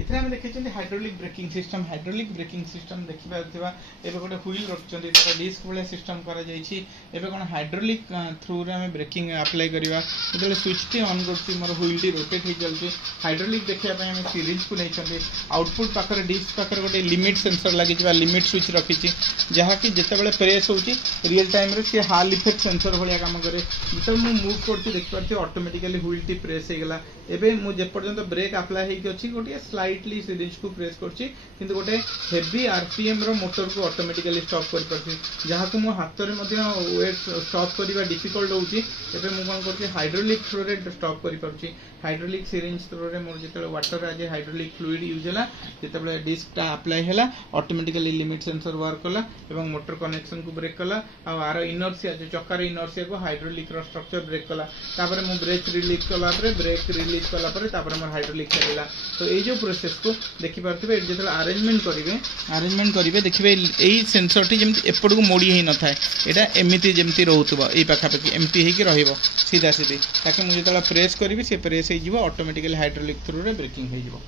इथे हम देखिए हाइड्रोलिक ब्रेकिंग सिस्टम देखिपा एबे गोटे व्हील रखछन्ती तो डिस्क वाला सिस्टम करा जाईछि एबे कोन हाइड्रोलिक थ्रू रे हम ब्रेकिंग अप्लाई करबा जेतले स्विच टी ऑन करछि मोर व्हील टी रोटेट हे चलछि हाइड्रोलिक देखिया पय हम सीरीज को नै छन्ती आउटपुट पाकर डिस्क पाकर गोटे लिमिट सेंसर लागि छिबा लिमिट स्विच रखिछि जहा कि जेतेबेले प्रेस होछि रियल टाइम रे से हाल इफेक्ट सेंसर भलिया काम करे जेतले मु मूव करछि देखि पारछि ऑटोमेटिकली व्हील टी प्रेस हे गेला एबे मु जे पर्यंत ब्रेक अप्लाई हे कि अछि गोटे स्लाइटली सीरीज को प्रेस करछि किंतु गोटे हेवी आरपीएम रो मोटर को ऑटोमेटिकली स्टॉप कर परछि जहा को मो हाथ रे मध्ये वेट स्टॉप करबा डिफिकल्ट होछि एबे मु कोन करछि हाइड्रोलिक थ्रू रे स्टॉप करि परछि हाइड्रोलिक सिरिंज थ्रू रे मोर जेतले वाटर आज हाइड्रोलिक फ्लूइड यूज होला जेतबेले डिस्क ता अप्लाई होला ऑटोमेटिकली लिमिट सेंसर वर्क कला एवं मोटर कनेक्शन को ब्रेक कला आ आरो इनर्शिया जे चक्कर इनर्शिया को हाइड्रोलिक रो स्ट्रक्चर ब्रेक कला तापर मु ब्रेक रिलीज कला परे ब्रेक रिलीज कला परे तापर मोर हाइड्रोलिक चलेला तो ए जो प्रोसेस को देखि पारथिबे जेतले अरेंजमेंट करिवे देखिबे एई सेंसर टी जेमति एपड को मोडी हे न थाए एटा एमिति जेमति रहउतबा एई पाखा पाखी एमति हे कि रहिबो सीधा सीधी ताकि मु जेतला प्रेस करबी से प्रेस हे जिवो ऑटोमेटिकली हाइड्रोलिक थ्रू रे ब्रेकिंग हे जिवो।